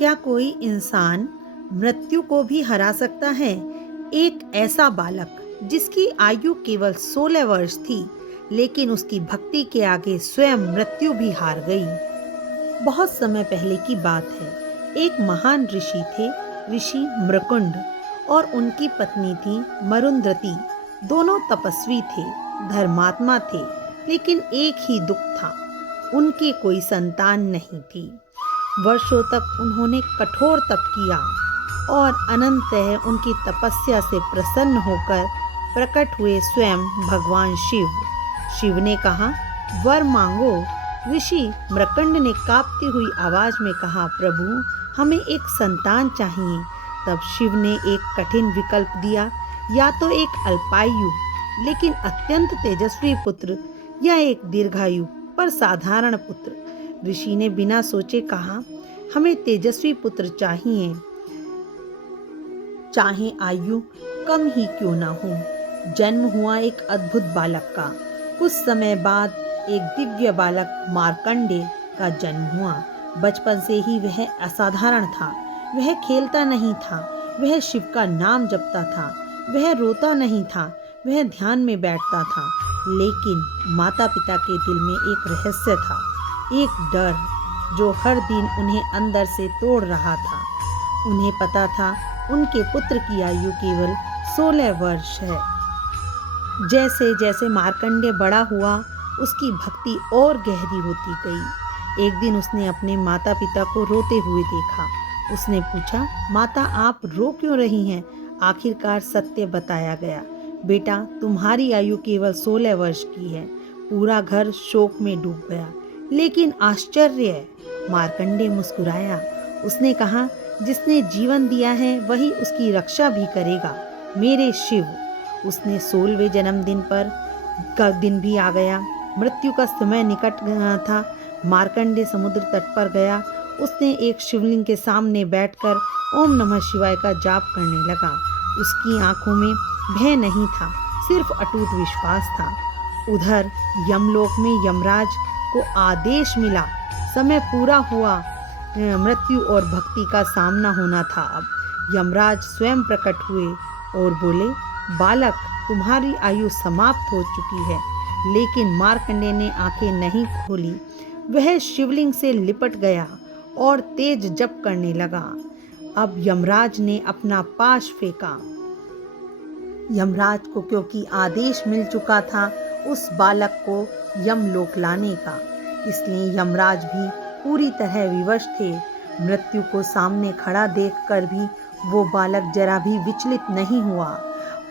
क्या कोई इंसान मृत्यु को भी हरा सकता है? एक ऐसा बालक जिसकी आयु केवल 16 वर्ष थी, लेकिन उसकी भक्ति के आगे स्वयं मृत्यु भी हार गई। बहुत समय पहले की बात है। एक महान ऋषि थे, ऋषि मृकुंड, और उनकी पत्नी थी मरुंधति। दोनों तपस्वी थे, धर्मात्मा थे, लेकिन एक ही दुख था, उनकी कोई संतान नहीं थी। वर्षों तक उन्होंने कठोर तप किया और अनंततः उनकी तपस्या से प्रसन्न होकर प्रकट हुए स्वयं भगवान शिव। शिव ने कहा, वर मांगो। ऋषि मृकंड ने कांपती हुई आवाज में कहा, प्रभु, हमें एक संतान चाहिए। तब शिव ने एक कठिन विकल्प दिया, या तो एक अल्पायु लेकिन अत्यंत तेजस्वी पुत्र, या एक दीर्घायु पर साधारण पुत्र। ऋषि ने बिना सोचे कहा, हमें तेजस्वी पुत्र चाहिए, चाहे आयु कम ही क्यों ना हो। जन्म हुआ एक अद्भुत बालक का। कुछ समय बाद एक दिव्य बालक मार्कंडे का जन्म हुआ। बचपन से ही वह असाधारण था। वह खेलता नहीं था, वह शिव का नाम जपता था। वह रोता नहीं था, वह ध्यान में बैठता था। लेकिन माता पिता के दिल में एक रहस्य था, एक डर जो हर दिन उन्हें अंदर से तोड़ रहा था। उन्हें पता था उनके पुत्र की आयु केवल 16 वर्ष है। जैसे जैसे मार्कंडेय बड़ा हुआ, उसकी भक्ति और गहरी होती गई। एक दिन उसने अपने माता पिता को रोते हुए देखा। उसने पूछा, माता, आप रो क्यों रही हैं? आखिरकार सत्य बताया गया, बेटा, तुम्हारी आयु केवल 16 वर्ष की है। पूरा घर शोक में डूब गया। लेकिन आश्चर्य, मार्कंडेय मुस्कुराया। उसने कहा, जिसने जीवन दिया है वही उसकी रक्षा भी करेगा, मेरे शिव। उसने 16वें जन्मदिन पर का दिन भी आ गया। मृत्यु का समय निकट गया था। मार्कंडेय समुद्र तट पर गया। उसने एक शिवलिंग के सामने बैठकर ओम नमः शिवाय का जाप करने लगा। उसकी आंखों में भय नहीं था, सिर्फ अटूट विश्वास था। उधर यमलोक में यमराज को आदेश मिला, समय पूरा हुआ, मृत्यु और भक्ति का सामना होना था। अब यमराज स्वयं प्रकट हुए और बोले, बालक, तुम्हारी आयु समाप्त हो चुकी है। लेकिन मार्कंडेय ने आंखें नहीं खोली। वह शिवलिंग से लिपट गया और तेज जप करने लगा। अब यमराज ने अपना पाश फेंका। यमराज को क्योंकि आदेश मिल चुका था उस बालक को यमलोक लाने का, इसलिए यमराज भी पूरी तरह विवश थे। मृत्यु को सामने खड़ा देखकर भी वो बालक जरा भी विचलित नहीं हुआ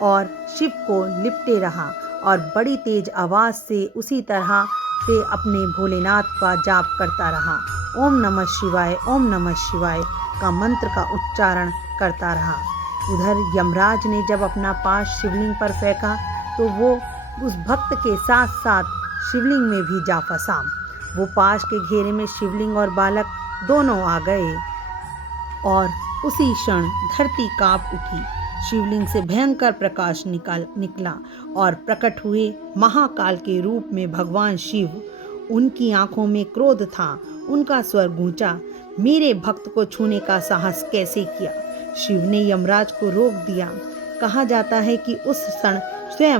और शिव को लिपटे रहा और बड़ी तेज आवाज से उसी तरह से अपने भोलेनाथ का जाप करता रहा। ओम नमः शिवाय, ओम नमः शिवाय का मंत्र का उच्चारण करता रहा। उधर यमराज ने जब अपना पाश शिवलिंग पर फेंका तो वो उस भक्त के साथ साथ शिवलिंग में भी जा फंसा। वो पाश के घेरे में शिवलिंग और बालक दोनों आ गए और उसी क्षण धरती कांप उठी। शिवलिंग से भयंकर प्रकाश निकला और प्रकट हुए महाकाल के रूप में भगवान शिव। उनकी आंखों में क्रोध था। उनका स्वर गूंजा, मेरे भक्त को छूने का साहस कैसे किया? शिव ने यमराज को रोक दिया। कहा जाता है कि उस क्षण स्वयं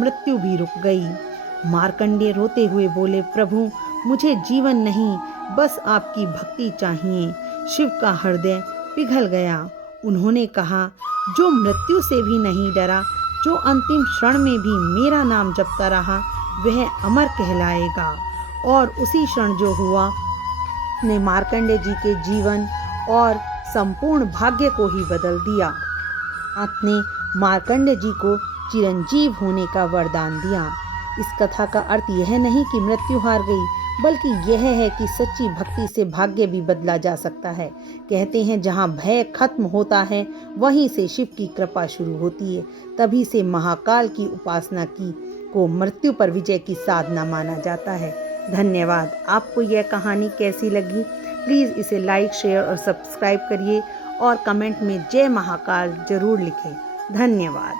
मृत्यु भी रुक गई। मार्कंडेय रोते हुए बोले, प्रभु, मुझे जीवन नहीं, बस आपकी भक्ति चाहिए। शिव का हृदय पिघल गया। उन्होंने कहा, जो मृत्यु से भी नहीं डरा, जो अंतिम क्षण में भी मेरा नाम जपता रहा, वह अमर कहलाएगा। और उसी क्षण जो हुआ ने मार्कंडेय जी के जीवन और संपूर्ण भाग्य को ही बदल दिया। आपने मार्कंडेय जी को चिरंजीव होने का वरदान दिया। इस कथा का अर्थ यह नहीं कि मृत्यु हार गई, बल्कि यह है कि सच्ची भक्ति से भाग्य भी बदला जा सकता है। कहते हैं, जहाँ भय खत्म होता है वहीं से शिव की कृपा शुरू होती है। तभी से महाकाल की उपासना को मृत्यु पर विजय की साधना माना जाता है। धन्यवाद। आपको यह कहानी कैसी लगी? प्लीज़ इसे लाइक, शेयर और सब्सक्राइब करिए और कमेंट में जय महाकाल जरूर लिखें। धन्यवाद।